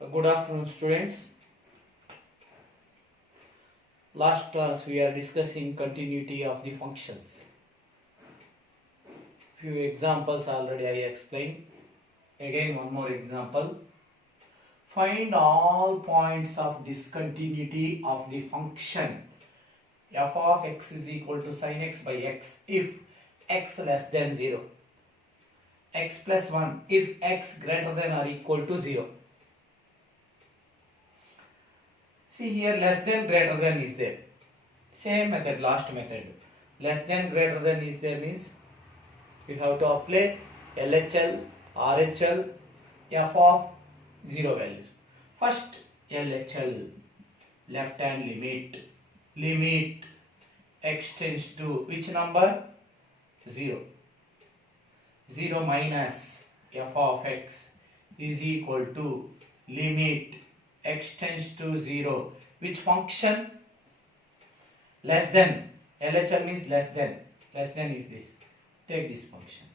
Good afternoon, students. Last class we are discussing continuity of the functions. Few examples already I explained. Again, one more example. Find all points of discontinuity of the function f of x is equal to sin x by x if x less than 0, x plus 1 if x greater than or equal to 0. See here, less than greater than is there. Same method, last method. Less than greater than is there means we have to apply LHL, RHL, f of 0 values. First LHL, left hand limit x tends to which number? 0. 0 minus f of x is equal to limit x tends to 0. Which function? Less than. LHL means less than. Less than is this. Take this function.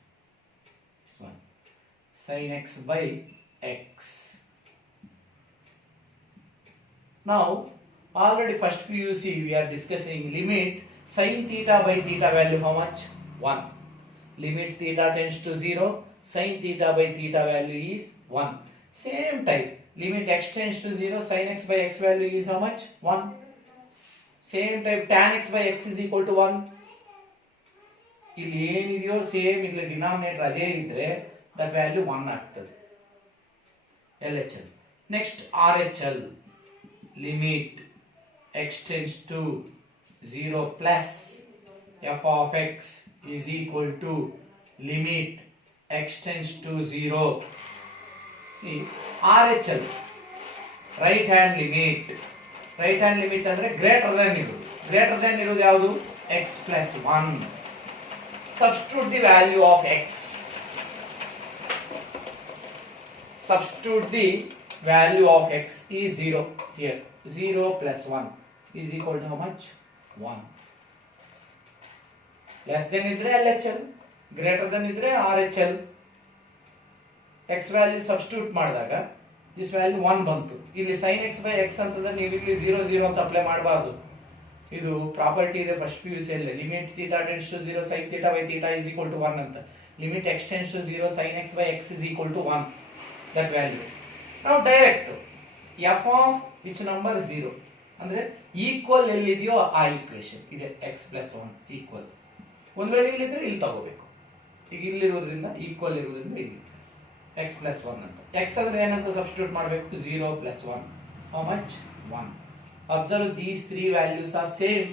This one. Sin x by x. Now, already first PUC we are discussing limit sin theta by theta value how much? 1. Limit theta tends to 0. Sin theta by theta value is 1. Same type. Limit x tends to 0. Sin x by x value is how much? 1. Same type tan x by x is equal to 1. ಇಲ್ಲಿ ಏನಿದೆಯೋ same ಇಲ್ಲಿ denominator ಅದೇ ಇದ್ರೆ that value 1 ಆಗ್ತದೆ. LHL. Next RHL, limit x tends to 0 plus f of x is equal to limit x tends to 0. See, RHL, right hand limit. Right hand limit ಅಂದ್ರೆ greater than ಇರೋದು. Greater than ಇರೋದು ಯಾವುದು? x plus 1. Substitute the value of x. Substitute the value of x is 0 here. 0 plus 1 is equal to how much? 1. Less than idre LHL, greater than idre RHL. X value substitute ಮಾಡಿದಾಗ this value 1 ಬಂತು. ಇಲ್ಲಿ sin x by x ಅಂತಂದ್ರೆ ನೀವು ಇಲ್ಲಿ 0 0 ಅಂತ apply ಮಾಡಬಾರದು. ಇದು property ಇದೆ ಫಸ್ಟ್ PUC ಅಲ್ಲಿ. Limit theta tends to 0 sin theta by theta is equal to 1 ಅಂತ. Limit x tends to 0 sin x by x is equal to 1. That value. Now direct f of which number? 0. ಅಂದ್ರೆ equal ಎಲ್ಲಿದೆಯೋ ಆ equation ಇದೆ x plus 1 equal. ಒಂದು ವೇಳೆ ಇಲ್ಲಿದ್ರೆ ಇಲ್ಲಿ ತಗೋಬೇಕು. ಈಗ ಇಲ್ಲಿರೋದ್ರಿಂದ ಈಕ್ವಲ್ ಇರೋದ್ರಿಂದ ಇಲ್ಲಿ x plus 1 ಅಂತ. x ಅಂದ್ರೆ ಏನಂತ ಸಬ್ಸ್ಟಿಟ್ಯೂಟ್ ಮಾಡಬೇಕು? 0 plus 1. How much? 1. Observe these three values are same.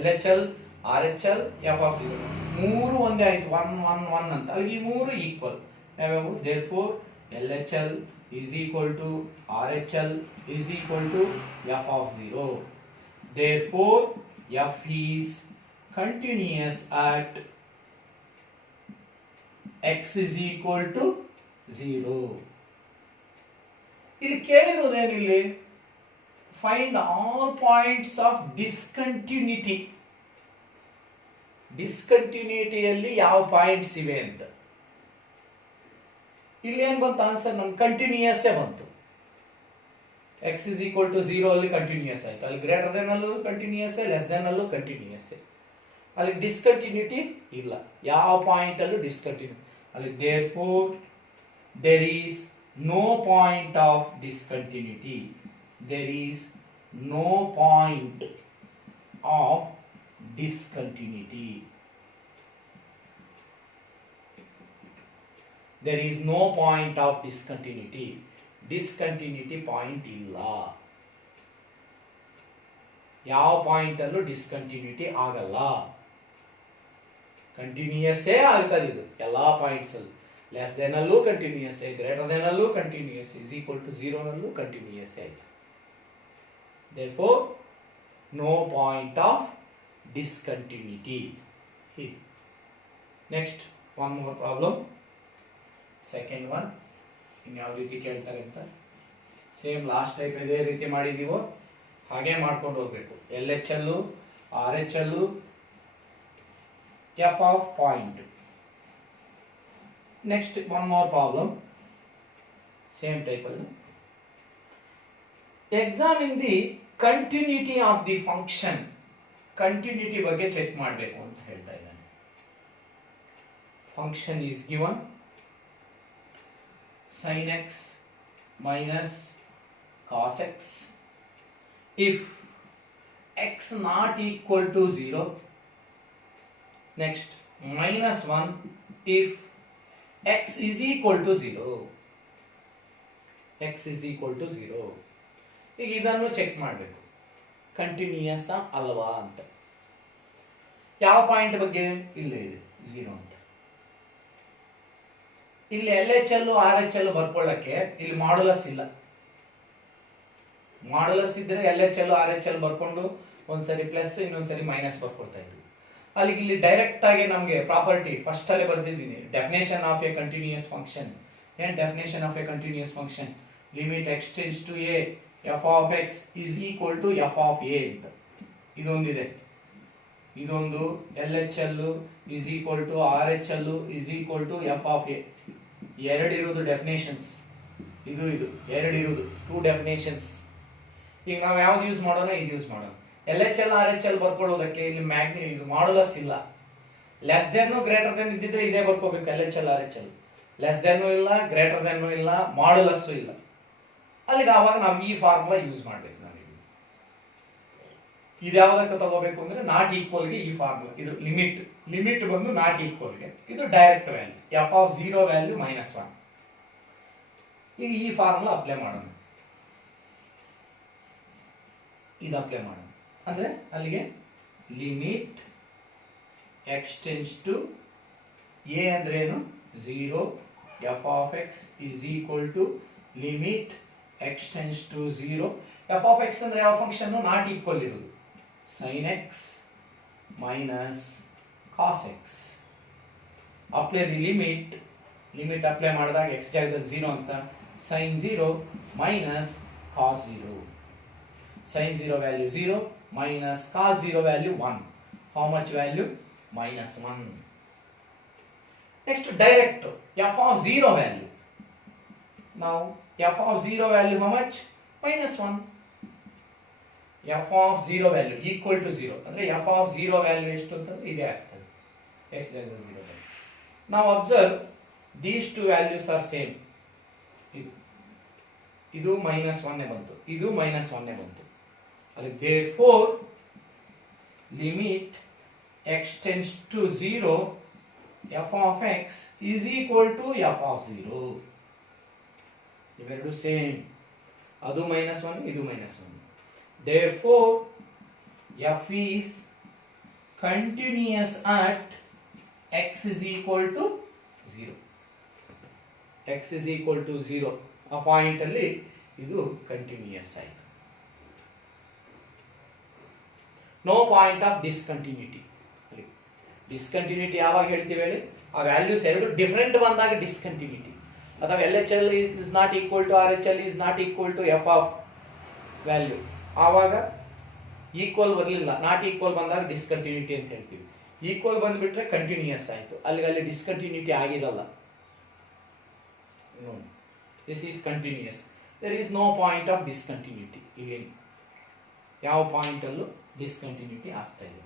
LHL, RHL, f of 0. ಮೂರು ಒಂದೇ ಆಯ್ತು. 1 1 1 ಅಂತ. ಅಲ್ಲಿ ಈ ಮೂರು ಈಕ್ವಲ್. ಯಾವ್ಯಾವು? Therefore LHL is equal to RHL is equal to f of 0. Therefore f is continuous at x is equal to 0. ಇಲ್ಲಿ ಕೇಳಿರೋದೇನಿಲ್ಲಿ? Find all points of discontinuity. ಡಿಸ್ಕಂಟಿನ್ಯೂಟಿಯಲ್ಲಿ ಯಾವ ಪಾಯಿಂಟ್ಸ್ ಇವೆ ಅಂತ. ಇಲ್ಲಿ ಏನು ಬಂತು ಆನ್ಸರ್? ನಮ್ಗೆ ಕಂಟಿನ್ಯೂಯಸ್ ಬಂತು. x is equal to 0 ಅಲ್ಲಿ ಕಂಟಿನ್ಯೂಯಸ್ ಆಯ್ತು. ಅಲ್ಲಿ ಗ್ರೇಟರ್ ದೆನ್ ಅಲ್ಲೂ ಕಂಟಿನ್ಯೂಯಸ್, ಲೆಸ್ ದೆನ್ ಅಲ್ಲೂ ಕಂಟಿನ್ಯೂಯಸ್. ಅಲ್ಲಿ ಡಿಸ್ಕಂಟಿನ್ಯೂಟಿ ಇಲ್ಲ. ಯಾವ ಪಾಯಿಂಟ್ ಅಲ್ಲೂ ಡಿಸ್ಕಂಟಿನ್ಯೂ ಅಲ್ಲಿ. therefore there is no point of discontinuity. There is no point of discontinuity. There is no point of discontinuity. Discontinuity point ಇಲ್ಲ. ಯಾವ ಪಾಯಿಂಟ್ ಅಲ್ಲೂ ಡಿಸ್ಕಂಟಿನ್ಯೂಟಿ ಆಗಲ್ಲ. ಕಂಟಿನ್ಯೂಯಸ್ ಆಗ್ತದೆ ಇದು ಎಲ್ಲಾ ಪಾಯಿಂಟ್ಸ್ ಅಲ್ಲಿ. ಲೆಸ್ ದೆನ್ ಅಲ್ಲೂ ಕಂಟಿನ್ಯೂಯಸ್, ಗ್ರೇಟರ್ ದೆನ್ ಅಲ್ಲೂ ಕಂಟಿನ್ಯೂಯಸ್, ಇಸ್ ಈಕ್ವಲ್ ಟು 0 ನಲ್ಲೂ ಕಂಟಿನ್ಯೂಯಸ್ ಆಯ್ತು. Therefore no point of discontinuity. Next one more problem. Second one ಇನ್ಯಾವ ರೀತಿ ಕೇಳ್ತಾರೆ ಅಂತ ಸೇಮ್ ಲಾಸ್ಟ್ ಟೈಪ್ ಇದೇ ರೀತಿ ಮಾಡಿದೀವೋ ಹಾಗೆ ಮಾಡ್ಕೊಂಡು ಹೋಗ್ಬೇಕು. LHL, RHL, f of point. Next one more problem, same type. examine the continuity of the function. Continuity ಬಗ್ಗೆ ಚೆಕ್ ಮಾಡಬೇಕು ಅಂತ ಹೇಳ್ತಾ ಇದ್ದಾನೆ. Function is given sin x minus cos x if x not equal to 0. Next, minus 1 if x is equal to 0. x is equal to 0. ಈಗ ಇದನ್ನು check ಮಾಡಬೇಕು, continuous ಅಲ್ವಾ ಅಂತ. ಯಾವ ಪಾಯಿಂಟ್ ಬಗ್ಗೆ? ಇಲ್ಲೇ ಇದೆ 0 ಅಂತ. ಇಲ್ಲಿ LHL RHL ಬರ್ಕೊಳ್ಳಕ್ಕೆ ಇಲ್ಲಿ ಮಾಡ್ಯುಲಸ್ ಇಲ್ಲ. ಮಾಡ್ಯುಲಸ್ ಇದ್ರೆ LHL RHL ಬರ್ಕೊಂಡು ಒಂದ್ಸರಿ ಪ್ಲಸ್ ಇನ್ನೊಂದ್ಸರಿ ಮೈನಸ್ ಬರ್ಕೊಳ್ತಾ ಇದ್ವಿ. ಅಲ್ಲಿಗೆ ಇಲ್ಲಿ ಡೈರೆಕ್ಟ್ ಆಗಿ ನಮಗೆ ಪ್ರಾಪರ್ಟಿ ಫಸ್ಟ್ ಅಲ್ಲೇ ಬರ್ತಿದ್ದೀನಿ, definition of a continuous function. ಏನ್ definition of a continuous function? Limit x tends to a f of x is equal to f of a ಅಂತ ಇದೊಂದಿದೆ. ಇದೊಂದು LHL is equal to RHL is equal to f of a. ಎರಡು ಇರೋದು definitions, ಇದು ಎರಡು ಇರೋದು two definitions. ಈಗ ನಾವು ಯಾವ್ದು ಯೂಸ್ ಮಾಡೋಣ? ಇದು ಯೂಸ್ ಮಾಡೋಣ. LHL RHL ಬರ್ಕೊಳ್ಳೋದಕ್ಕೆ ಇಲ್ಲಿ ಇದು ಮಾಡ್ಯುಲಸ್ ಇಲ್ಲ. ಲೆಸ್ ದೆನ್ ಗ್ರೇಟರ್ ದೆನ್ ಇದ್ದಿದ್ರೆ ಇದೇ ಬರ್ಕೋಬೇಕು, LHL RHL. ಲೆಸ್ ದೆನ್ ಇಲ್ಲ, ಗ್ರೇಟರ್ ದೆನ್ ಇಲ್ಲ, ಮಾಡ್ಯುಲಸ್ ಇಲ್ಲ. ಅಲ್ಲಿಗೆ ಆವಾಗ ನಾವು ಈ ಫಾರ್ಮುಲಾ ಯೂಸ್ ಮಾಡ್ಬೇಕು. ನಾವೀಗ ಇದು ಯಾವ್ದಕ್ಕೆ ತಗೋಬೇಕು ಅಂದ್ರೆ ನಾಟ್ ಈಕ್ವಲ್ಗೆ ಈ ಫಾರ್ಮುಲಾ. ಇದು ಲಿಮಿಟ್ ಬಂದು ನಾಟ್ ಈಕ್ವಲ್ಗೆ, ಇದು direct value f of 0 value -1. ಈಗ ಈ ಫಾರ್ಮುಲಾ ಅಪ್ಲೈ ಮಾಡೋಣ. ಇದು ಅಪ್ಲೈ ಮಾಡೋಣ ಅಂದ್ರೆ ಅಲ್ಲಿಗೆ limit x tends to a ಅಂದ್ರೆ ಏನು? 0 f of x is equal to limit x tends to 0. f of x ಅಂದ್ರೆ ಯಾವ ಫಂಕ್ಷನ್? ನಾಟ್ ಈಕ್ವಲ್ ಇರೋದು. sin x minus cos x. Apply the limit apply ಮಾಡಿದಾಗ x ಜಾಗದಲ್ಲಿ 0 ಅಂತ, sin 0 minus cos 0. sin 0 value 0 minus cos 0 value 1. How much value? -1. Next, direct f of 0 value. Now f of 0 value how much? -1. f of 0 value equal to 0 ಅಂದ್ರೆ f of 0 value ಎಷ್ಟು ಅಂತಂದ್ರೆ ಇದೇ ಆಗ್ತದೆ, x ಜಾಗದಲ್ಲಿ 0 value. Now observe these two values are same. ಇದು -1 ಬಂತು, ಇದು -1 ಬಂತು. ಅಲ್ಲಿ therefore limit x tends to 0 f of x is equal to f of 0. ಇವೆರಡು ಸೇಮ್, ಅದು -1 ಇದು -1. Therefore f is continuous at x is equal to 0. x is equal to 0 ಆ point ಅಲ್ಲಿ ಇದು ಕಂಟಿನ್ಯೂಯಸ್ ಆಯಿತು. No point of discontinuity. Discontinuity ಯಾವಾಗ ಹೇಳ್ತೀವಿ ಹೇಳಿ? ಆ ವ್ಯಾಲ್ಯೂಸ್ ಎರಡು ಡಿಫರೆಂಟ್ ಬಂದಾಗ ಡಿಸ್ಕಂಟಿನ್ಯೂಟಿ. ಅಥವಾ LHL is not equal to RHL is not equal to f of value, ಆವಾಗ ಈಕ್ವಲ್ ಬರಲಿಲ್ಲ, ನಾಟ್ ಈಕ್ವಲ್ ಬಂದಾಗ ಡಿಸ್ಕಂಟಿನ್ಯೂಟಿ ಅಂತ ಹೇಳ್ತೀವಿ. ಈಕ್ವಲ್ ಬಂದ್ಬಿಟ್ರೆ ಕಂಟಿನ್ಯೂಯಸ್ ಆಯಿತು, ಅಲ್ಲಿ ಡಿಸ್ಕಂಟಿನ್ಯೂಟಿ ಆಗಿರಲ್ಲ. This is continuous. There is no point of discontinuity. ಈಗ ಯಾವ ಪಾಯಿಂಟ್ ಅಲ್ಲೂ ಡಿಸ್ಕಂಟಿನ್ಯೂಟಿ ಆಗ್ತಾ ಇದೆ.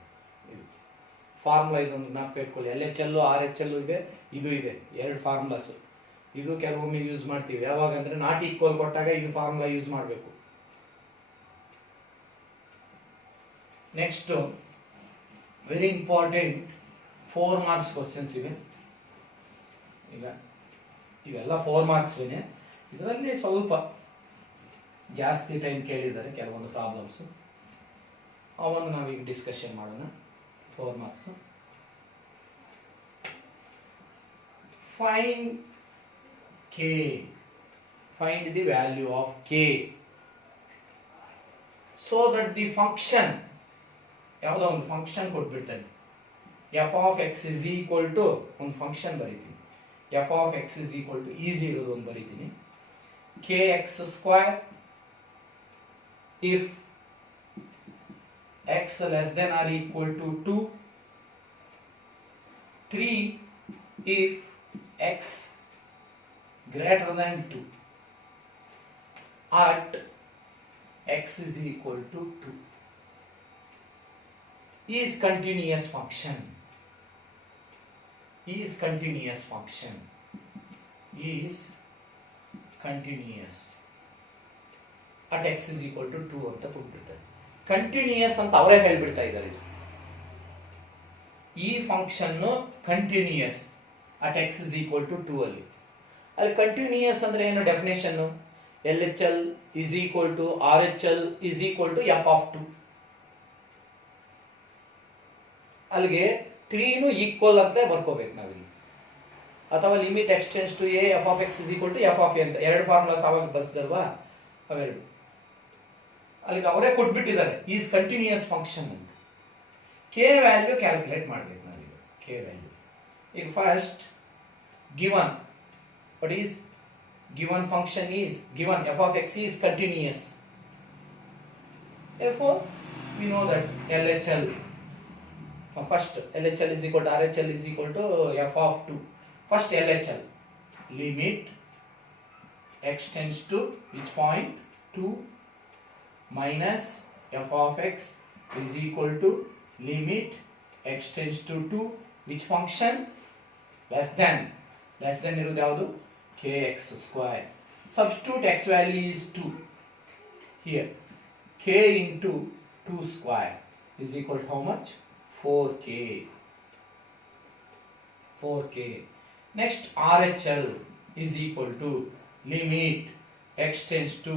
ಫಾರ್ಮುಲಾ ಇದೊಂದು ಜ್ಞಾಪಕ ಇಟ್ಕೊಳ್ಳಿ. LHL RHL ಇದೆ, ಇದು ಇದೆ, ಎರಡು ಫಾರ್ಮುಲಾಸ್. ಇದು ಕೆಲವೊಮ್ಮೆ ಯೂಸ್ ಮಾಡ್ತೀವಿ ಯಾವಾಗ ಅಂದ್ರೆ ನಾಟ್ ಈಕ್ವಲ್ ಕೊಟ್ಟಾಗ ಇದು ಫಾರ್ಮುಲಾ ಯೂಸ್ ಮಾಡಬೇಕು. Next very important 4 marks questions ಇವೆ. ಈಗ ಇವೆಲ್ಲ 4 ಮಾರ್ಕ್ಸ್ ಇದೆ. ಇದರಲ್ಲಿ ಸ್ವಲ್ಪ ಜಾಸ್ತಿ ಟೈಮ್ ಕೇಳಿದ್ದಾರೆ ಕೆಲವೊಂದು ಪ್ರಾಬ್ಲಮ್ಸ್, ಅವನ್ನು ನಾವೀಗ ಡಿಸ್ಕಷನ್ ಮಾಡೋಣ. 4 marks. Find k, find the value of k so that the function, ಯಾವುದೋ ಒಂದು ಫಂಕ್ಷನ್ ಕೊಟ್ಬಿಡ್ತಾನೆ, f of x is equal to ಒಂದು ಫಂಕ್ಷನ್ ಬರೀತೀನಿ, f of x is equal to easy ಇರೋದು ಒಂದು ಬರೀತೀನಿ, kx square if x less than or equal to 2, 3 if x greater than 2, at x is equal to 2 is continuous function, is continuous function, is continuous at x is equal to 2 ಅಂತ ಕೊಟ್ಬಿಡ್ತಾರೆ. Continuous ಅಂತ ಅವರೇ ಹೇಳ್ಬಿಡ್ತಾ ಇದ್ದಾರೆ. ಈ function continuous at x is equal to 2 ಅಲ್ಲಿ continuous ಅಂದ್ರೆ ಏನು definition? LHL is equal to RHL is equal to f of 2. ಅಲ್ಲಿಗೆ 3 ನು ಈಕ್ವಲ್ ಅಂತ ಬರ್ಕೋಬೇಕು ನಾವಿಲ್ಲಿ, ಅಥವಾ limit x tends to a f of x is equal to f of a ಅಂತ ಎರಡು ಫಾರ್ಮುಲಾಸ್ ಆವಾಗ ಬರ್ಸ್ದಲ್ವಾ ಅವೆರಡು. ಅಲ್ಲಿಗೆ ಅವರೇ ಕೊಟ್ಬಿಟ್ಟಿದ್ದಾರೆ ಈಸ್ ಕಂಟಿನ್ಯೂಯಸ್ ಫಂಕ್ಷನ್ ಅಂತ. ಕೆ ವ್ಯಾಲ್ಯೂ ಕ್ಯಾಲ್ಕುಲೇಟ್ ಮಾಡಬೇಕು ನಾವೀಗ. ಕೆ ವ್ಯಾಲ್ಯೂ ಈಗ first given, what is given function is given f of x is continuous, therefore we know that LHL first LHL is equal to RHL is equal to f of 2. First LHL limit x tends to which point 2 minus f of x is equal to limit x tends to 2 which function less than ಇರುವುದು ಯಾವುದು? kx square. Substitute x value is 2 here. K into 2 square is equal to how much? 4k. Next RHL is equal to limit x tends to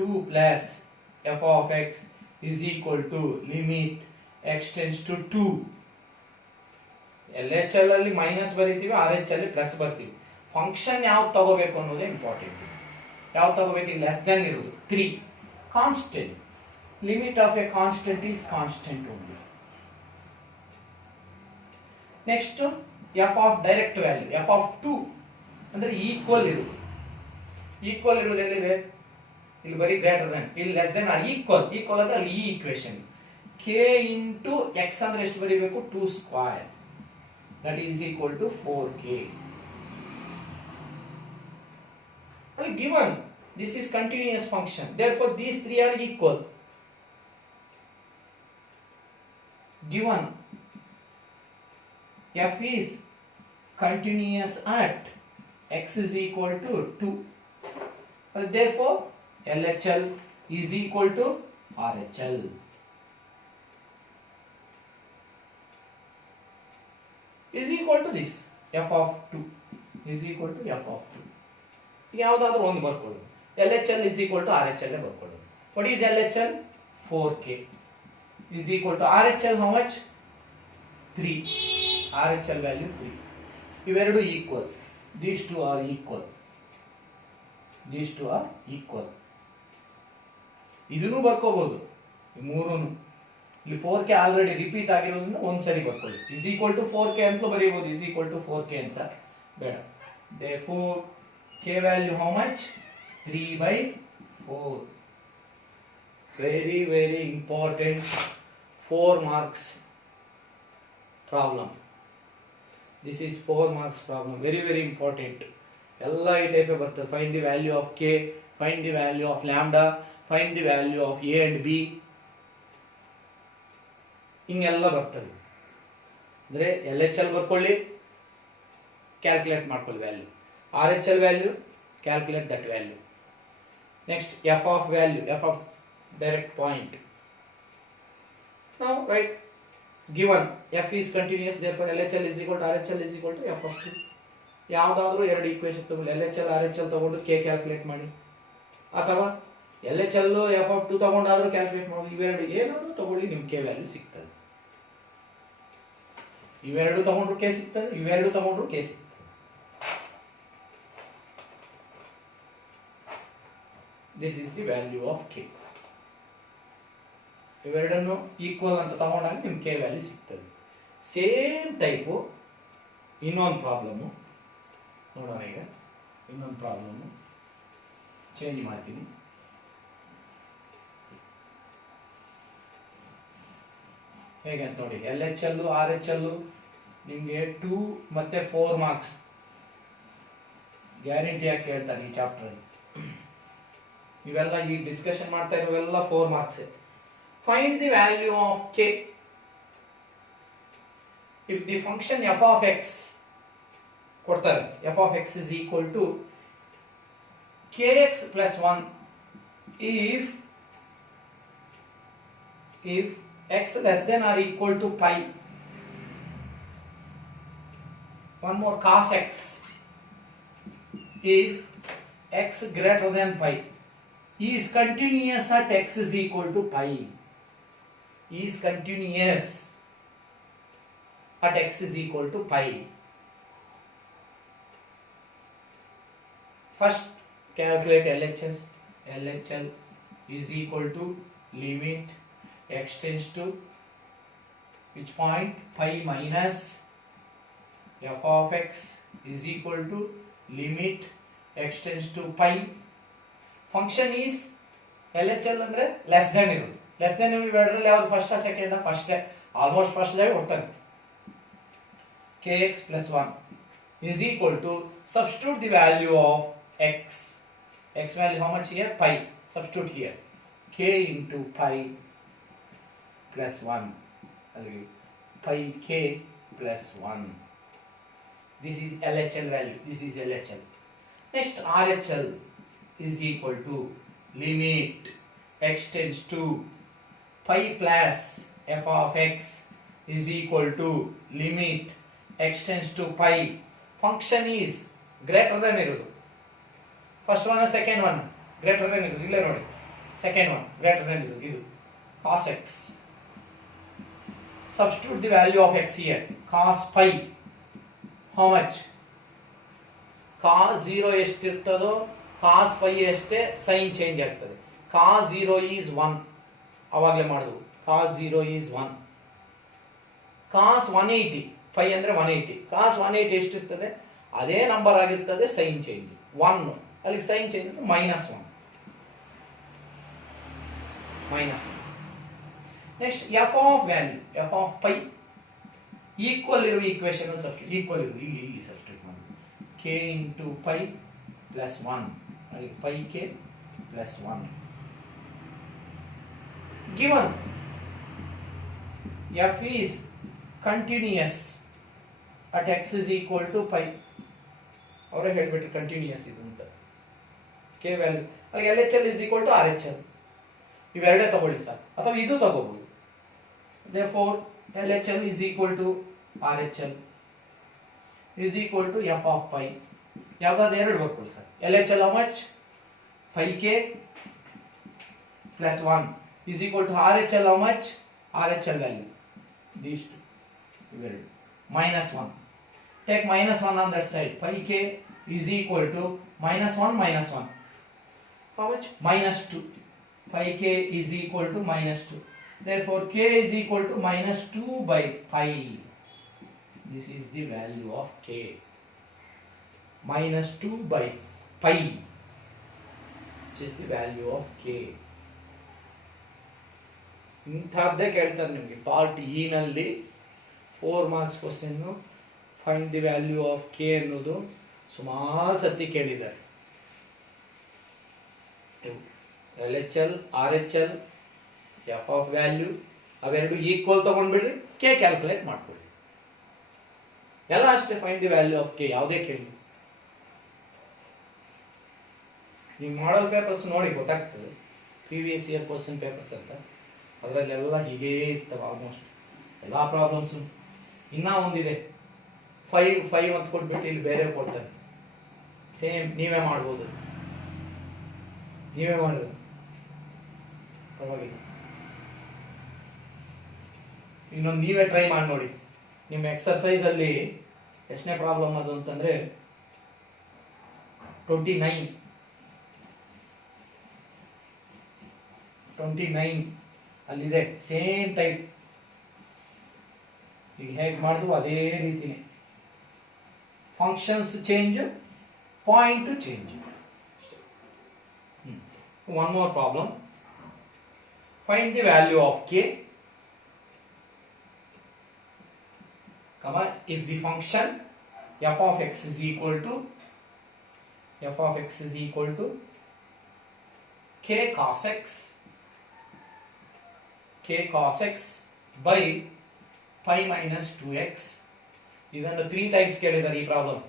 2 plus f of x is equal to limit x tends to 2. LHL ಅಲ್ಲಿ minus ಬರೀತೀವಿ, RHL ಅಲ್ಲಿ plus ಬರ್ತೀವಿ. Function ಯಾವ್ದು ತಗೋಬೇಕು ಅನ್ನೋದೇ important. ಯಾವ್ದು ತಗೋಬೇಕು? Less than ಇರುವುದು 3. Constant, limit of a constant is constant only. Next f of direct value f of 2 ಅಂದ್ರೆ ಈಕ್ವಲ್ ಇರುವುದು. ಈಕ್ವಲ್ ಇರುವುದು ಎಲ್ಲಿದೆ? ಇಲ್ಲಿ ಬರೀ ಗ್ರೇಟರ್ ದೆನ್, ಇಲ್ಲಿ less than or equal. Equal ಅಂದ್ರೆ ಅಲ್ಲಿ ಈ ಈಕ್ವೇಶನ್ ಕೆ ಇಂಟು ಎಕ್ಸ್ ಅಂದ್ರೆ ಎಷ್ಟು ಬರೀಬೇಕು? 2 square, that is equal to 4k. Given this is continuous function, therefore these three are equal. Given f is continuous at x is equal to 2, therefore LHL is equal to RHL. Is equal to this f of 2 is equal to f of 2. ಯಾವುದಾದ್ರೂ ಒಂದು ಬರ್ಕೊಳ್ಳೋದು. LHL is equal to RHL ಬರ್ಕೊಳ್ಳೋದು. What is LHL? 4k is equal to RHL how much? 3. RHL value 3. ಇವೆರಡು equal. These two are equal. ಇದನ್ನು ಬರ್ಕೋಬಹುದು ಈ ಮೂರನ್ನು. ಇಲ್ಲಿ 4k already repeat ಆಗಿರೋದ್ರಿಂದ ಒಂದ್ಸರಿ ಬರ್ಕೊಳ್ಳಿ. is equal to 4k ಅಂತ ಬರೆಯಬಹುದು. is equal to 4k ಅಂತ ಬೇಡ. therefore k value how much? 3/4. very important 4 marks problem. This is 4 marks problem, very important. ಎಲ್ಲ ಈ ಟೈಪ್ ಬರ್ತದೆ. find the value of k, find the value of lambda, find the value of a and b, ಹಿಂಗೆಲ್ಲ ಬರ್ತದೆ. ಅಂದರೆ LHL ಬರ್ಕೊಳ್ಳಿ, calculate ಮಾಡ್ಕೊಳ್ಳಿ value. RHL value, calculate that value. Next f of value, f of direct point. Now write given f is continuous, therefore LHL is equal to RHL is equal to f of 2. ಯಾವುದಾದ್ರೂ ಎರಡು equation ತಗೊಳ್ಳಿ, LHL RHL ತಗೊಂಡು k calculate ಮಾಡಿ, ಅಥವಾ LHL f of 2 ತಗೊಂಡಾದ್ರೂ calculate ಮಾಡಿ. ಇವೆರಡು ಏನಾದರೂ ತಗೊಳ್ಳಿ, ನಿಮ್ k ವ್ಯಾಲ್ಯೂ ಸಿಗ್ತದೆ. ಇವೆರಡು ತಗೊಂಡ್ರು k ಸಿಗ್ತದೆ, ಇವೆರಡು ತಗೊಂಡ್ರು k ಸಿಗ್ತದೆ. This is the value of k. ಇವೆರಡನ್ನು ಈಕ್ವಲ್ ಅಂತ ತಗೊಂಡಾಗ ನಿಮ್ಗೆ k ವ್ಯಾಲ್ಯೂ ಸಿಗ್ತದೆ. ಸೇಮ್ ಟೈಪು ಇನ್ನೊಂದು ಪ್ರಾಬ್ಲಮ್ ನೋಡೋಣ. ಈಗ ಇನ್ನೊಂದು ಪ್ರಾಬ್ಲಮ್ ಚೇಂಜ್ ಮಾಡ್ತೀನಿ. ಹೇಗೆ ಅಂತ ನೋಡಿ. LHL RHL ನಿಮಗೆ 2 ಮತ್ತೆ 4 ಮಾರ್ಕ್ಸ್ ಗ್ಯಾರಂಟಿ ಆಗಿ ಕೇಳ್ತಾರೆ ಈ ಚಾಪ್ಟರ್. ಇವೆಲ್ಲ ಈ ಡಿಸ್ಕಷನ್ ಮಾಡ್ತಾ ಇರೋವೆಲ್ಲ 4 marks. Find the value of k if the function f of x ಕೊಡ್ತಾರೆ, f of x is equal to kx plus 1 if x less than or equal to pi. One more, cos x if x greater than pi is continuous at x is equal to pi. Is continuous at x is equal to pi. First calculate LHS. LHL is equal to limit x tends to which point? Pi minus f of x is equal to limit x tends to pi. Function is LHL ಅಂದ್ರೆ less than ಇರೋದು. less than ಇವೆರಡರಲ್ಲಿ ಯಾವುದು first second? First, almost first ದಾಗ ಕೊಡ್ತಾನೆ. kx plus 1 is equal to, substitute the value of x. X value how much here? Pi. Substitute here. K into pi plus 1. Pi k plus 1. This is LHL value. This is LHL. Next RHL is equal to limit x tends to pi plus f of x is equal to limit x tends to pi. Function is greater than ಇರೋದು. First one second one greater than ಇರೋದು. ಇಲ್ಲೇ ನೋಡಿ, second one greater than ಇರೋದು. ಇದು cos x. Substitute the value of x here. Cos pi how much? Cos 0 ಎಷ್ಟಿರ್ತದೋ cos pi ಎಷ್ಟೇ sign change ಆಗ್ತದೆ. cos 0 is 1 ಅವಾಗಲೇ ಮಾಡಿದ್ವು. cos 0 is 1. cos 180 pi ಅಂದ್ರೆ 180. cos 180 ಎಷ್ಟಿರ್ತದೆ? ಅದೇ ನಂಬರ್ ಆಗಿರ್ತದೆ, ಸೈನ್ ಚೇಂಜ್ 1. ಅಲ್ಲಿಗೆ ಸೈನ್ ಚೇಂಜ್ ಅಂದ್ರೆ -1. Next f of value, f of pi equal ಇರುವ ಈಕ್ವೇಶನ್ ಅನ್ನು ಸಬ್ಸ್ಟಿಟ್ಯೂಟ್, ಈಕ್ವಲ್ ಇರುವ ಇಲ್ಲಿ ಸಬ್ಸ್ಟಿಟ್ಯೂಟ್ ಮಾಡಿ. k into pi plus 1 ಅಲ್ಲಿ pi k plus 1 given f is continuous at x is equal to pi. ಅವರೇ ಹೇಳ್ಬಿಟ್ರು continuous ಇದು ಅಂತ. k ವ್ಯಾಲ್ಯೂ ಅಲ್ಲಿ LHL is equal to RHL. ಇವೆರಡೇ ತಗೊಳ್ಳಿ ಸರ್, ಅಥವಾ ಇದು ತಗೋಬಹುದು. therefore LHL is equal to RHL is equal to f of pi. ಯಾವ್ದಾದ್ರು ಎರಡು ಬರ್ಕೊಳ್ಳಿ sir. LHL how much? pi k plus 1 is equal to RHL how much? RHL value these two ಇವೆರಡು -1. take -1 on that side. pi k is equal to -1 how much? -2. pi k is equal to -2. therefore k is equal to -2 by pi. This is the value of k. -2 by pi, which is the value of k. ಇಂಥದ್ದೇ ಕೇಳ್ತಾರೆ ನಿಮಗೆ part E ನಲ್ಲಿ 4 marks question. Find the value of K ಅನ್ನೋದು ಸುಮಾರು ಸತಿ ಕೇಳಿದ್ದಾರೆ. LHL RHL f of value ಅವೆರಡು equal ತಗೊಂಡ್ಬಿಡ್ರಿ, K calculate ಮಾಡ್ಕೊಳ್ಳಿ. ಎಲ್ಲ ಅಷ್ಟೇ. Find the value of K ಯಾವುದೇ ಕೇಳಿ. ನೀವು ಮಾಡಲ್ ಪೇಪರ್ಸ್ ನೋಡಿ ಗೊತ್ತಾಗ್ತದೆ, ಪ್ರೀವಿಯಸ್ ಇಯರ್ ಕ್ವಶನ್ ಪೇಪರ್ಸ್ ಅಂತ. ಅದರಲ್ಲೆಲ್ಲ ಹೀಗೇ ಇರ್ತವೆ ಆಲ್ಮೋಸ್ಟ್ ಎಲ್ಲ ಪ್ರಾಬ್ಲಮ್ಸ್. ಇನ್ನೂ ಒಂದಿದೆ 5 ಅಂತ ಕೊಟ್ಬಿಟ್ಟು ಇಲ್ಲಿ ಬೇರೆ ಕೊಡ್ತಾರೆ. ಸೇಮ್ ನೀವೇ ಮಾಡ್ಬೋದು, ನೀವೇ ಮಾಡೋದು ಪರವಾಗಿಲ್ಲ. ಇನ್ನೊಂದು ನೀವೇ ಟ್ರೈ ಮಾಡಿ ನೋಡಿ. ನಿಮ್ಮ ಎಕ್ಸರ್ಸೈಸ್ ಅಲ್ಲಿ ಎಷ್ಟನೇ ಪ್ರಾಬ್ಲಮ್ ಅದು ಅಂತಂದ್ರೆ 29 ಅಲ್ಲಿದೆ. ಸೇಮ್ ಟೈಪ್ ಈಗ ಹೇಗೆ ಮಾಡಿದ್ವು ಅದೇ ರೀತಿನೇ. Functions change, point change. One more problem. Find the value of k, if the function f of x is equal to k cos x by pi minus 2x. ಇದನ್ನು 3 times ಕೇಳಿದ್ದಾರೆ ಈ problem.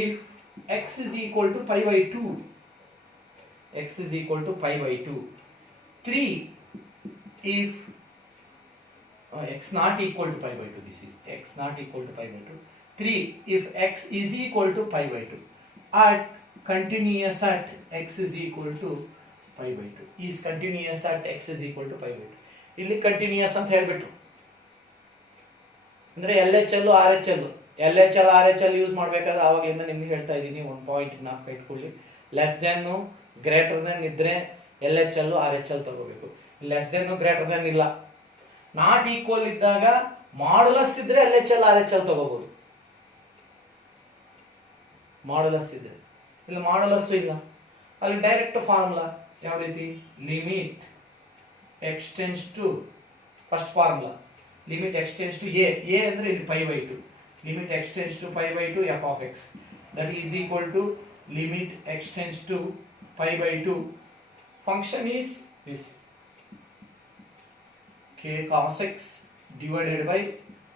if x is equal to pi by 2, x is equal to pi by 2. 3 if x not equal to pi by 2, this is x not equal to pi by 2. 3 if x is equal to pi by 2 at continuous at x is equal to pi by 2 is continuous at x is equal to pi by 2. ಇಲ್ಲಿ continuous ಅಂತ ಹೇಳ್ಬಿಟ್ರು ಅಂದ್ರೆ LHL RHL LHL RHL use ಮಾಡಬೇಕಾದ್ರೆ ಆವಾಗಲಿಂದ ನಿಮಗೆ ಹೇಳ್ತಾ ಇದ್ದೀನಿ, ಒಂದು point ನಾಲ್ಕು ಇಟ್ಕೊಳ್ಳಿ. ಲೆಸ್ ದೆನ್ ಗ್ರೇಟರ್ ದೆನ್ ಇದ್ರೆ LHL RHL ತಗೋಬೇಕು. ಲೆಸ್ ದೆನ್ ಗ್ರೇಟರ್ ದೆನ್ ಇಲ್ಲ. ನಾಟ್ ಈಕ್ವಲ್ ಇದ್ದಾಗ ಮಾಡ್ಯುಲಸ್ ಇದ್ರೆ LHL RHL ತಗೋಬಹುದು. ಮಾಡ್ಯುಲಸ್ ಇದ್ರೆ, ಇಲ್ಲಿ ಮಾಡ್ಯುಲಸ್ ಇಲ್ಲ, ಅಲ್ಲಿ ಡೈರೆಕ್ಟ್ ಫಾರ್ಮುಲಾ ಯಾವ ರೀತಿ, limit x tends to first formula limit x tends to a ಅಂದ್ರೆ ಇಲ್ಲಿ pi by 2, limit x tends to pi by 2 f of x, that is equal to limit x tends to pi by 2. Function is this k cos x divided by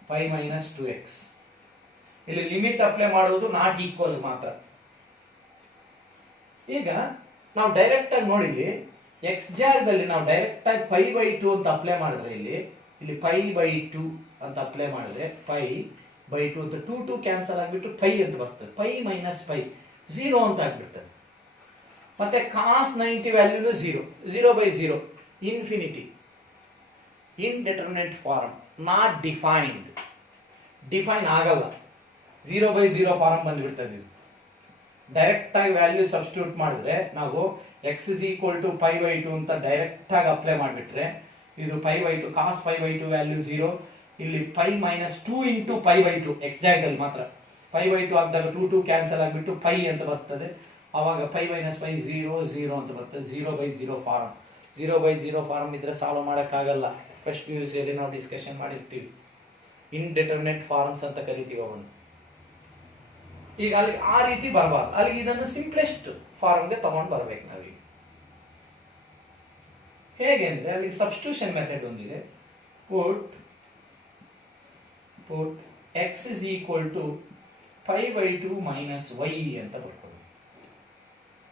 pi minus 2x. ಇಲ್ಲಿ limit apply ಮಾಡೋದು not equal ಮಾತ್ರ. ಈಗ ನಾವು direct ಆಗಿ ನೋಡಿದ್ವಿ, x ಜಾಗದಲ್ಲಿ ನಾವು direct ಆಗಿ pi by 2 ಅಂತ ಅಪ್ಲೈ ಮಾಡಿದ್ರೆ ಇಲ್ಲಿ pi by 2 ಅಂತ ಅಪ್ಲೈ ಮಾಡಿದ್ರೆ pi by 2 ಅಂತ 2 ಕ್ಯಾನ್ಸಲ್ ಆಗಿಬಿಟ್ಟು pi ಅಂತ ಬರ್ತದೆ, pi minus pi 0 ಅಂತ ಆಗ್ಬಿಡ್ತದೆ. ಮತ್ತೆ cos 90 ವ್ಯಾಲ್ಯೂನು 0 by 0 infinity, indeterminate form, not defined, define ಆಗಲ್ಲ, 0 by 0 ಫಾರ್ಮ್ ಬಂದ್ಬಿಡ್ತದೆ. ಡೈರೆಕ್ಟ್ ಆಗಿ ವ್ಯಾಲ್ಯೂ ಸಬ್ಸ್ಟಿಟ್ಯೂಟ್ ಮಾಡಿದ್ರೆ ನಾವು x is equal to pi by 2 ಅಂತ ಡೈರೆಕ್ಟ್ ಆಗಿ ಅಪ್ಲೈ ಮಾಡಿಬಿಟ್ರೆ ಇದು pi by 2 cos pi by 2 value 0, ಇಲ್ಲಿ pi minus 2 into pi by 2 x ಜಾಗದಲ್ಲಿ ಮಾತ್ರ pi by 2 ಹಾಕಿದಾಗ 2 ಕ್ಯಾನ್ಸಲ್ ಆಗಿಬಿಟ್ಟು pi ಅಂತ ಬರ್ತದೆ. ಆವಾಗ pi minus pi 0 ಅಂತ ಬರ್ತದೆ. 0 by 0 ಫಾರ್ಮ್, 0 by 0 ಫಾರ್ಮ್ ಇದ್ರೆ ಸಾಲ್ವ್ ಮಾಡೋಕ್ಕಾಗಲ್ಲ. ಫಸ್ಟ್ PUCಯಲ್ಲಿ ನಾವು ಡಿಸ್ಕಷನ್ ಮಾಡಿರ್ತೀವಿ, ಇನ್ಡೆಟರ್ಮಿನೇಟ್ ಫಾರ್ಮ್ಸ್ ಅಂತ ಕರಿತೀವಿ ಅವನು. ಈಗ ಅಲ್ಲಿಗೆ ಆ ರೀತಿ ಬರಬಾರ್ದು, ಅಲ್ಲಿಗೆ ಇದನ್ನು ಸಿಂಪ್ಲೆಸ್ಟ್ ಫಾರ್ಮ್ಗೆ ತಗೊಂಡು ಬರ್ಬೇಕು ನಾವೀಗ. ಹೇಗೆ ಅಂದ್ರೆ ಅಲ್ಲಿ ಸಬ್ಸ್ಟಿಟ್ಯೂಷನ್ ಮೆಥಡ್ ಒಂದಿದೆ, put x is equal to pi by 2 minus y ಅಂತ ಬರ್ಕೊಳ್ಳಿ.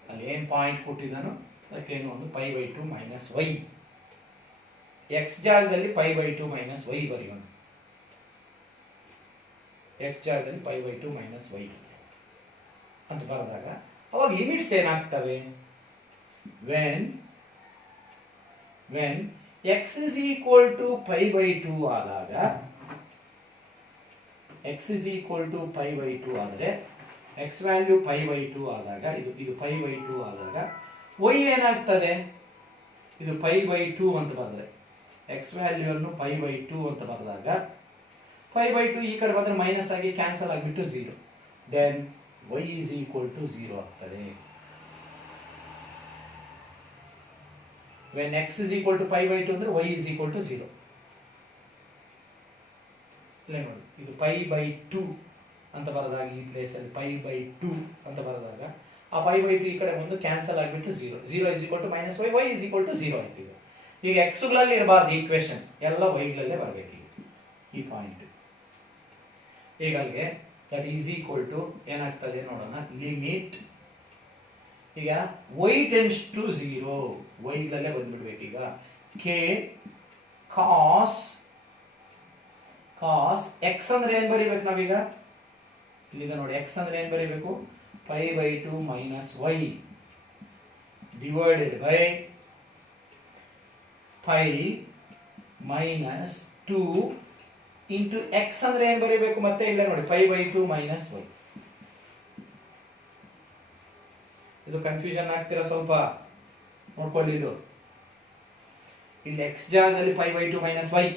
ಅಲ್ಲಿ ಏನು ಪಾಯಿಂಟ್ ಕೊಟ್ಟಿದ್ದಾನೋ ಅದಕ್ಕೇನು ಒಂದು pi by 2 minus y, x ಜಾಗದಲ್ಲಿ pi by 2 minus y ಬರೆಯೋಣ. x ಜಾಗದಲ್ಲಿ pi by 2 minus y ಅಂತ ಬರೆದಾಗ ಅವಾಗ limits ಏನಾಗ್ತವೆ, when x is equal to pi by 2 ಆದಾಗ, x is equal to pi by 2 ಆದರೆ x ವ್ಯಾಲ್ಯೂ pi by 2 ಆದಾಗ ಇದು pi by 2 ಆದಾಗ y ಏನಾಗ್ತದೆ, ಇದು pi by 2 ಅಂತ ಬರೆದ್ರೆ x ವ್ಯಾಲ್ಯೂ ಅನ್ನು pi by 2 ಅಂತ ಬರೆದಾಗ pi by 2 ಈ ಕಡೆ ಬಂದ್ರೆ ಮೈನಸ್ ಆಗಿ ಕ್ಯಾನ್ಸಲ್ ಆಗಿಬಿಟ್ಟು 0, then y is equal to 0 ಆಗ್ತದೆ. when x is equal to pi by 2 ಅಂದ್ರೆ y is equal to 0. ಇಲ್ಲ ನೋಡಿ, ಇದು pi by 2 ಅಂತ ಬರೆದಾಗ ಈ ಪ್ಲೇಸ್ ಅಲ್ಲಿ pi by 2 ಅಂತ ಬರೆದಾಗ ಆ pi by 2 ಈ ಕಡೆ ಒಂದು ಕ್ಯಾನ್ಸಲ್ ಆಗಿಬಿಟ್ಟು 0 is equal to minus y, y is equal to 0 ಆಯ್ತು. ಈಗ x ಗಳಲ್ಲಿ ಇರಬಾರ್ದು ಈಕ್ವೇಶನ್, ಎಲ್ಲ y ಗಳಲ್ಲೇ ಬರಬೇಕು ಈ ಪಾಯಿಂಟ್. ಈಗ ಅಲ್ಲಿಗೆ ದಟ್ ಈಸ್ ಈಕ್ವಲ್ ಟು ಏನಾಗ್ತದೆ ನೋಡೋಣ, ಲಿಮಿಟ್ ಈಗ y ಟೆನ್ಸ್ ಟು 0, y ಗಳಲ್ಲೇ ಬಂದ್ಬಿಡ್ಬೇಕು. ಈಗ k cos x ಅಂದ್ರೆ ಏನ್ ಬರೀಬೇಕು ನಾವೀಗ, ಇಲ್ಲಿಂದ ನೋಡಿ x ಅಂದ್ರೆ ಏನ್ ಬರೀಬೇಕು, pi by 2 minus y divided by pi minus 2 into x ಅಂದ್ರೆ ಏನ್ ಬರೀಬೇಕು, ಮತ್ತೆ ಇಲ್ಲ ನೋಡಿ pi by 2 minus y. ಇದು ಕನ್ಫ್ಯೂಷನ್ ಆಗ್ತಿರೋ ಸ್ವಲ್ಪ ನೋಡ್ಕೊಳ್ಳಿ. ಇದು ಇಲ್ಲಿ x ಜಾಗದಲ್ಲಿ pi by 2 minus y,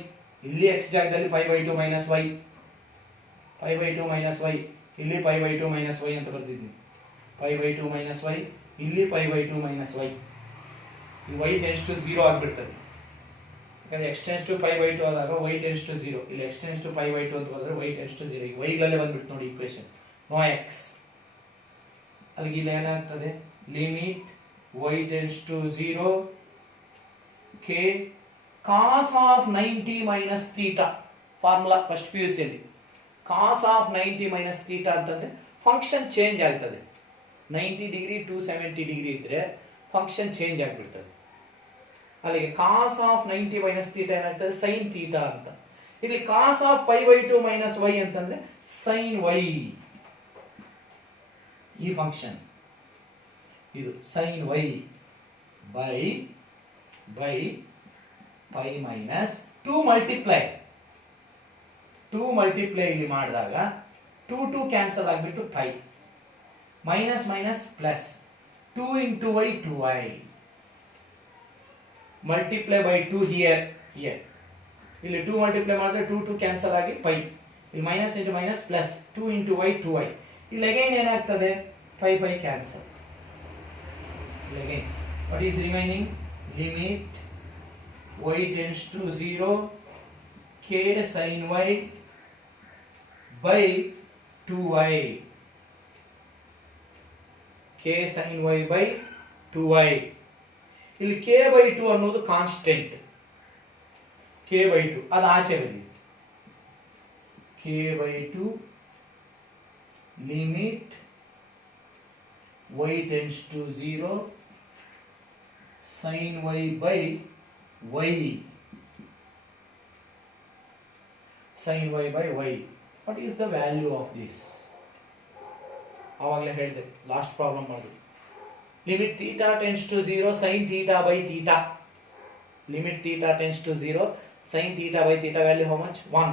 ಇಲ್ಲಿ x ಜಾಗದಲ್ಲಿ pi by 2 minus y, pi by 2 minus y, ಇಲ್ಲಿ pi by 2 minus y ಅಂತ ಬರ್ತಿದ್ದೀನಿ. pi by 2 minus y, ಇಲ್ಲಿ pi by 2 minus y, ಇಲ್ಲಿ y tends to 0 ಆಗ್ಬಿಡ್ತದೆ. ಯಾಕಂದ್ರೆ x tends to pi by 2 ಆದಾಗ y tends to 0, ಇಲ್ಲಿ x tends to pi by 2 ಅಂತ ಬಂದ್ರೆ y tends to 0. ಈಗ y ಗಳಲ್ಲೇ ಬಂದ್ಬಿಡ್ತು ನೋಡಿ ಈಕ್ವೇಶನ್, ನೋ x. ಅಲ್ಲಿಗೆ ಇಲ್ಲಿ ಏನಾಗ್ತದೆ, limit y tends to 0, k cos of 90 minus theta. Formula first P U ಸಿಯಲ್ಲಿ cos of 90 minus theta ಅಂತಂದ್ರೆ ಫಂಕ್ಷನ್ ಚೇಂಜ್ ಆಗ್ತದೆ. 90 ಡಿಗ್ರಿ 270 ಡಿಗ್ರಿ ಇದ್ರೆ ಫಂಕ್ಷನ್ ಚೇಂಜ್ ಆಗಿಬಿಡ್ತದೆ. ಅಲ್ಲಿಗೆ cos of 90 minus theta ಏನಾಗ್ತದೆ sin theta ಅಂತ. ಇಲ್ಲಿ cos of pi by 2 minus y ಅಂತಂದ್ರೆ sin y. ಈ ಫಂಕ್ಷನ್ ಇದು sin y by pi minus 2 multiply ಇಲ್ಲಿ ಮಾಡಿದಾಗ 2 ಕ್ಯಾನ್ಸಲ್ ಆಗಿಬಿಟ್ಟು pi minus minus plus 2 into y 2y multiply by 2 here ಇಲ್ಲಿ 2 ಮಲ್ಟಿಪ್ಲೈ ಮಾಡಿದ್ರೆ 2 ಕ್ಯಾನ್ಸಲ್ ಆಗಿ pi ಇಲ್ಲಿ minus into minus plus 2 into y 2y ಇಲ್ಲಿ ಅಗೈನ್ ಏನಾಗ್ತದೆ pi cancel. Again, what is remaining? Limit y tends to 0, k sin y by 2y. K sin y by 2y. ಇಲ್ಲಿ k by 2 ಅನ್ನೋದು constant. k by 2 ಅದು ಆಚೆ ಬನ್ನಿ. k by 2 limit y tends to 0 sin y by y. Sin y by y. What is the value of this? ಆವಾಗಲೇ ಹೇಳಿದೆ last problem ಮಾಡಿ. Limit theta tends to 0 sin theta by theta. Limit theta tends to 0 sin theta by theta value how much 1.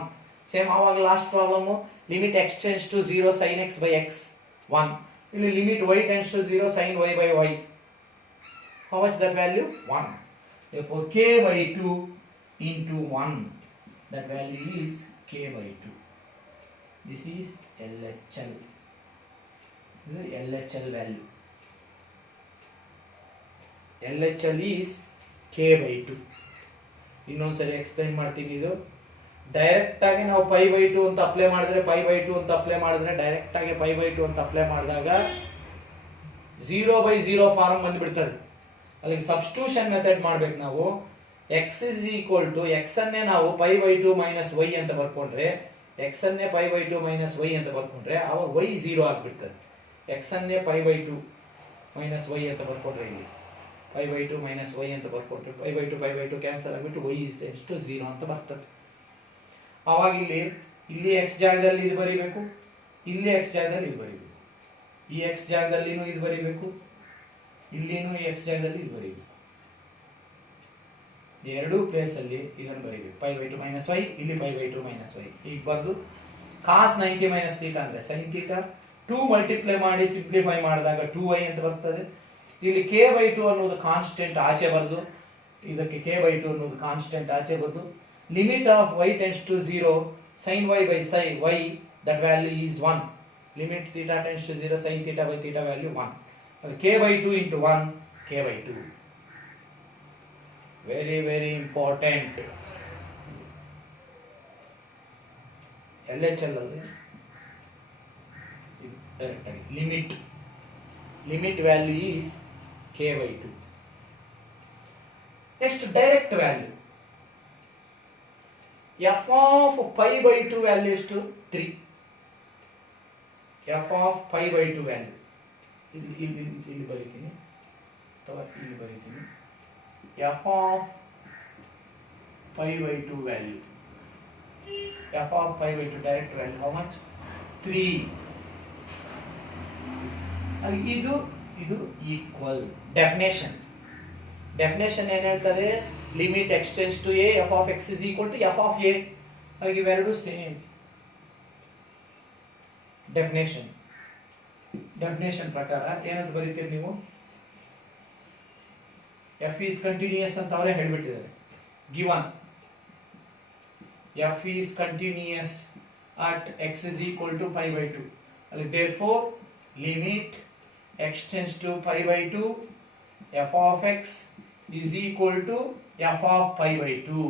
Same ಆವಾಗ last problem limit x tends to 0 sin x by x 1. ಇಲ್ಲಿ limit y tends to 0 sin y by y. How much that value? 1. Therefore k by 2 into 1. That value is k by 2. This is LHL. This is LHL value. LHL is k by 2. ಇನ್ನೊಂದ್ಸರಿ explain ಮಾಡ್ತೀನಿ. ಇದು direct ಆಗಿ ನಾವು pi by 2 ಅಂತ apply ಮಾಡಿದ್ರೆ direct ಆಗಿ pi by 2 ಅಂತ apply ಮಾಡಿದಾಗ 0/0 ಫಾರ್ಮ್ ಬಂದ್ಬಿಡ್ತದೆ. ಅದಕ್ಕೆ ಸಬ್ಸ್ಟಿಟ್ಯೂಷನ್ ಮೆಥಡ್ ಮಾಡ್ಬೇಕು ನಾವು. x is equal to x ಅನ್ನೇ ನಾವು pi by 2 minus y ಅಂತ ಬರ್ಕೊಂಡ್ರೆ ಆವಾಗ y 0 ಆಗ್ಬಿಡ್ತದೆ. x ಅನ್ನೇ pi by 2 minus y ಅಂತ ಬರ್ಕೊಂಡ್ರೆ ಇಲ್ಲಿ pi by 2 minus y ಅಂತ ಬರ್ಕೊಂಡ್ರೆ pi by 2 ಕ್ಯಾನ್ಸಲ್ ಆಗಿಬಿಟ್ಟು y is tends to 0 ಅಂತ ಬರ್ತದೆ. ಆವಾಗ ಇಲ್ಲಿ x ಜಾಗದಲ್ಲಿ ಇದು ಬರೀಬೇಕು, ಇಲ್ಲಿ x ಜಾಗದಲ್ಲಿ ಇದು ಬರೀಬೇಕು, ಈ x ಜಾಗದಲ್ಲಿನೂ ಇದು ಬರೀಬೇಕು, ಇಲ್ಲಿನೂ ಈ x ಜಾಗದಲ್ಲಿ ಇದು ಬರೀಬೇಕು. ಎರಡೂ ಪ್ಲೇಸ್ ಅಲ್ಲಿ ಇದನ್ನು ಬರೀಬೇಕು. pi by 2 minus y, ಇಲ್ಲಿ pi by 2 minus y. ಈಗ ಬರ್ದು cos 90 minus theta ಅಂದ್ರೆ sin theta 2 ಮಲ್ಟಿಪ್ಲೈ ಮಾಡಿ ಸಿಂಪ್ಲಿಫೈ ಮಾಡಿದಾಗ 2y ಅಂತ ಬರ್ತದೆ. ಇಲ್ಲಿ k by 2 ಅನ್ನೋದು ಕಾನ್ಸ್ಟೆಂಟ್ ಆಚೆ ಬರ್ದು, ಇದಕ್ಕೆ k by 2 ಅನ್ನೋದು ಕಾನ್ಸ್ಟೆಂಟ್ ಆಚೆ ಬರ್ದು limit of y tends to 0 sin y by sin y, that value is 1. Limit theta tends to 0 sin theta by theta value 1. k by 2 into 1 k by 2. Very very important. LHL ಅಲ್ಲಿ ಇದು direct ಆಗಿ limit value is k by 2. Next direct value f of pi by 2 value is to 3. f of pi by 2 value ಇಲ್ಲಿ ಬರೀತೀನಿ ಅಥವಾ ಇಲ್ಲಿ ಬರೀತೀನಿ. f of pi by 2 value, f of pi by 2 direct value how much? 3. ಇದು equal. Definition ಏನು ಹೇಳ್ತದೆ? Limit x tends to a f of x is equal to f of a. ಹಾಗೆ ಇವೆರಡು ಸೇಮ್. ಡೆಫಿನೇಷನ್ ಪ್ರಕಾರ ಏನಂತ ಬರೀತೀರಿ ನೀವು? f is continuous ಅಂತ ಅವರೇ ಹೇಳ್ಬಿಟ್ಟಿದ್ದಾರೆ. given f is continuous at x is equal to pi by 2. ಅಲ್ಲಿ therefore limit x tends to pi by 2 f of x is equal to f of pi by 2.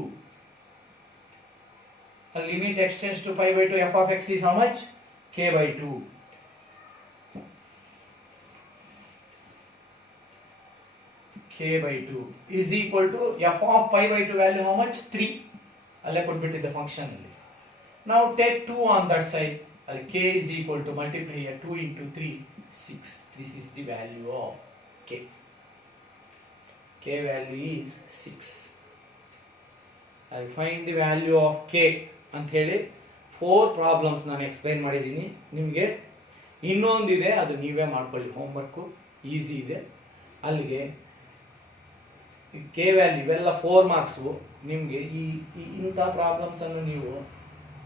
The limit x tends to pi by 2 f of x is how much? K by 2. k by 2 is equal to f of pi by 2 value how much 3 ಅಲ್ಲೇ ಕೊಟ್ಬಿಟ್ಟಿದ್ದೆ function ಅಲ್ಲಿ. Now take 2 on that side, k is equal to multiply 2 into 3 6. This is the value of k. K value is 6. I find the value of k ಅಂತ ಹೇಳಿ 4 problems ನಾನು explain ಮಾಡಿದ್ದೀನಿ. ನಿಮಗೆ ಇನ್ನೊಂದಿದೆ, ಅದು ನೀವೇ ಮಾಡ್ಕೊಳ್ಳಿ, ಹೋಮ್ವರ್ಕು ಈಸಿ ಇದೆ. ಅಲ್ಲಿಗೆ ಕೆ ವ್ಯಾಲ್ಯೂ ಇವೆಲ್ಲ 4 ಮಾರ್ಕ್ಸು. ನಿಮಗೆ ಇಂಥ ಪ್ರಾಬ್ಲಮ್ಸನ್ನು ನೀವು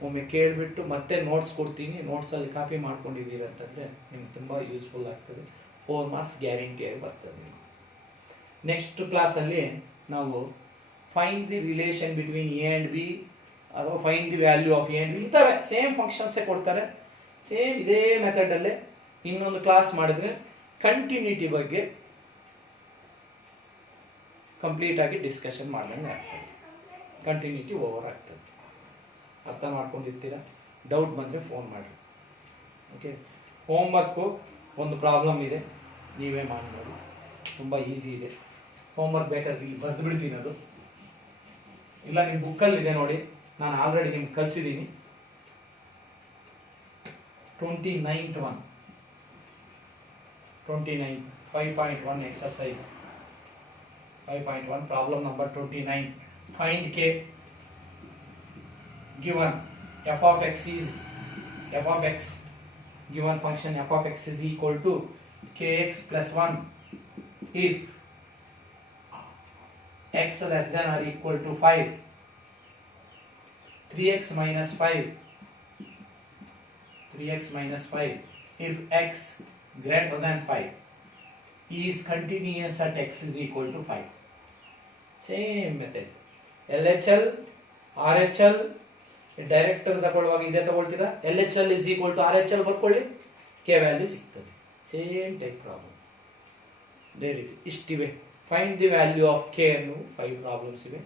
ಒಮ್ಮೆ ಕೇಳಿಬಿಟ್ಟು ಮತ್ತೆ ನೋಟ್ಸ್ ಕೊಡ್ತೀನಿ, ನೋಟ್ಸಲ್ಲಿ ಕಾಪಿ ಮಾಡ್ಕೊಂಡಿದ್ದೀರಿ ಅಂತಂದರೆ ನಿಮ್ಗೆ ತುಂಬ ಯೂಸ್ಫುಲ್ ಆಗ್ತದೆ. 4 ಮಾರ್ಕ್ಸ್ ಗ್ಯಾರಂಟಿಯಾಗಿ ಬರ್ತದೆ. ನೆಕ್ಸ್ಟ್ ಕ್ಲಾಸಲ್ಲಿ ನಾವು find the relation between A and B ಅಥವಾ find the value of A and B ಇಂಥವೇ ಸೇಮ್ ಫಂಕ್ಷನ್ಸೇ ಕೊಡ್ತಾರೆ. ಸೇಮ್ ಇದೇ ಮೆಥಡಲ್ಲೇ ಇನ್ನೊಂದು ಕ್ಲಾಸ್ ಮಾಡಿದ್ರೆ ಕಂಟಿನ್ಯೂಟಿ ಬಗ್ಗೆ ಕಂಪ್ಲೀಟ್ ಆಗಿ ಡಿಸ್ಕಷನ್ ಮಾಡ್ದಂಗೆ ಆಗ್ತದೆ. ಕಂಟಿನ್ಯೂಟಿ ಓವರ್ ಆಗ್ತದೆ. ಅರ್ಥ ಮಾಡ್ಕೊಂಡಿರ್ತೀರಾ? ಡೌಟ್ ಬಂದರೆ ಫೋನ್ ಮಾಡಿರಿ. ಓಕೆ, ಹೋಮ್ವರ್ಕು ಒಂದು ಪ್ರಾಬ್ಲಮ್ ಇದೆ, ನೀವೇ ಮಾಡಿ ನೋಡಿ, ತುಂಬ ಈಸಿ ಇದೆ. ಹೋಮ್ವರ್ಕ್ ಬೇಕಾದ್ರೆ ಇಲ್ಲಿ ಬರೆದು ಬಿಡ್ತೀನಿ, ಅದು ಇಲ್ಲ ನಿಮ್ಮ ಬುಕ್ಕಲ್ಲಿದೆ ನೋಡಿ, ನಾನು ಆಲ್ರೆಡಿ ನಿಮ್ಗೆ ಕಳಿಸಿದ್ದೀನಿ. 29th one, 29th 5.1 exercise 5.1 problem number 29. Find k. Given f of x is given function f of x is equal to kx plus 1 if x less than or equal to 5, 3x minus 5 if x greater than 5 is continuous at x is equal to 5. Same method. LHL, RHL director ತಗೊಳ್ಳುವಾಗ ಇದೇ ತಗೊಳ್ತೀರಾ. LHL is equal to RHL ಬರ್ಕೊಳ್ಳಿ, k value ಸಿಗ್ತದೆ. Same type problem ಅದೇ ರೀತಿ ಇಷ್ಟಿವೆ. Find the value of k ಅನ್ನು 5 problems ಇವೆ.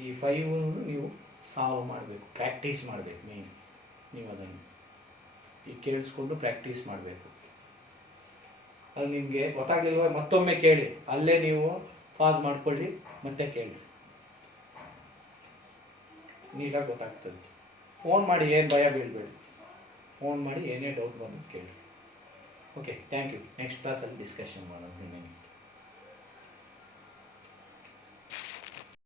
ಈ 5 ನೀವು ಸಾಲ್ವ್ ಮಾಡಬೇಕು, ಪ್ರಾಕ್ಟೀಸ್ ಮಾಡಬೇಕು. ನೀವು ಅದನ್ನು ಈಗ ಕೇಳಿಸ್ಕೊಂಡು ಪ್ರಾಕ್ಟೀಸ್ ಮಾಡಬೇಕು. ಅಲ್ಲಿ ನಿಮಗೆ ಗೊತ್ತಾಗಲಿಲ್ವ ಮತ್ತೊಮ್ಮೆ ಕೇಳಿ, ಅಲ್ಲೇ ನೀವು ಪಾಸ್ ಮಾಡ್ಕೊಳ್ಳಿ, ಮತ್ತೆ ಕೇಳಿ, ನೀಟಾಗಿ ಗೊತ್ತಾಗ್ತದೆ. ಫೋನ್ ಮಾಡಿ, ಏನು ಭಯ ಬೀಳಬೇಡಿ, ಫೋನ್ ಮಾಡಿ ಏನೇ ಡೌಟ್ ಬಂದು ಕೇಳಿ. Okay, thank you. ನೆಕ್ಸ್ಟ್ ಕ್ಲಾಸಲ್ಲಿ ಡಿಸ್ಕಷನ್ ಮಾಡೋಣ.